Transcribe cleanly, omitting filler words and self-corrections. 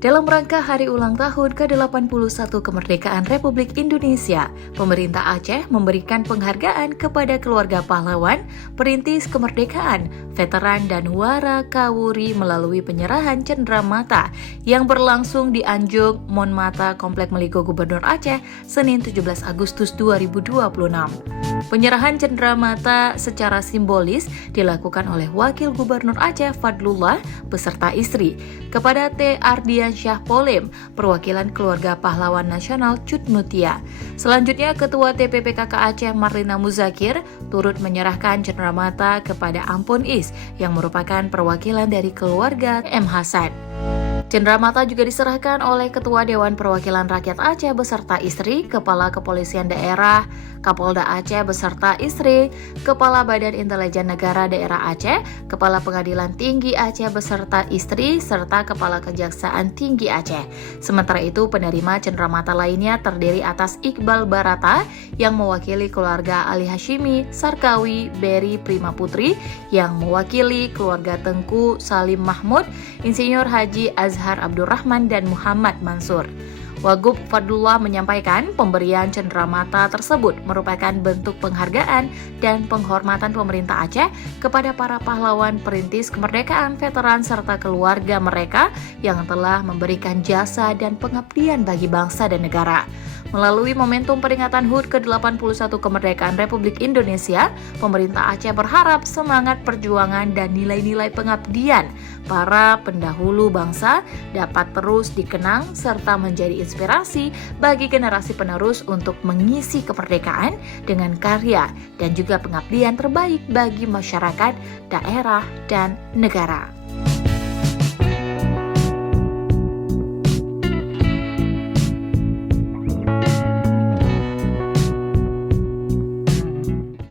Dalam rangka Hari Ulang Tahun ke-81 Kemerdekaan Republik Indonesia, pemerintah Aceh memberikan penghargaan kepada keluarga pahlawan, perintis kemerdekaan, veteran dan warakawuri melalui penyerahan cenderamata yang berlangsung di Anjung Monmata, Komplek Meligo Gubernur Aceh, Senin 17 Agustus 2026. Penyerahan cenderamata secara simbolis dilakukan oleh Wakil Gubernur Aceh Fadlullah beserta istri kepada T. Ardiansyah Polem, perwakilan keluarga pahlawan nasional Cut Mutia. Selanjutnya, Ketua TPPKK Aceh Marlina Muzakir turut menyerahkan cenderamata kepada Ampun Is yang merupakan perwakilan dari keluarga M. Hasan. Cenderamata juga diserahkan oleh Ketua Dewan Perwakilan Rakyat Aceh beserta istri, Kepala Kepolisian Daerah, Kapolda Aceh beserta istri, Kepala Badan Intelijen Negara Daerah Aceh, Kepala Pengadilan Tinggi Aceh beserta istri, serta Kepala Kejaksaan Tinggi Aceh. Sementara itu, penerima cenderamata lainnya terdiri atas Iqbal Barata yang mewakili keluarga Ali Hashimi, Sarkawi, Beri Prima Putri yang mewakili keluarga Tengku Salim Mahmud, Insinyur Haji Azhar Abdurrahman dan Muhammad Mansur. Wagub Fadlullah menyampaikan pemberian cenderamata tersebut merupakan bentuk penghargaan dan penghormatan pemerintah Aceh kepada para pahlawan perintis kemerdekaan, veteran serta keluarga mereka yang telah memberikan jasa dan pengabdian bagi bangsa dan negara. Melalui momentum peringatan HUT ke-81 Kemerdekaan Republik Indonesia, pemerintah Aceh berharap semangat perjuangan dan nilai-nilai pengabdian para pendahulu bangsa dapat terus dikenang serta menjadi inspirasi bagi generasi penerus untuk mengisi kemerdekaan dengan karya dan juga pengabdian terbaik bagi masyarakat, daerah, dan negara.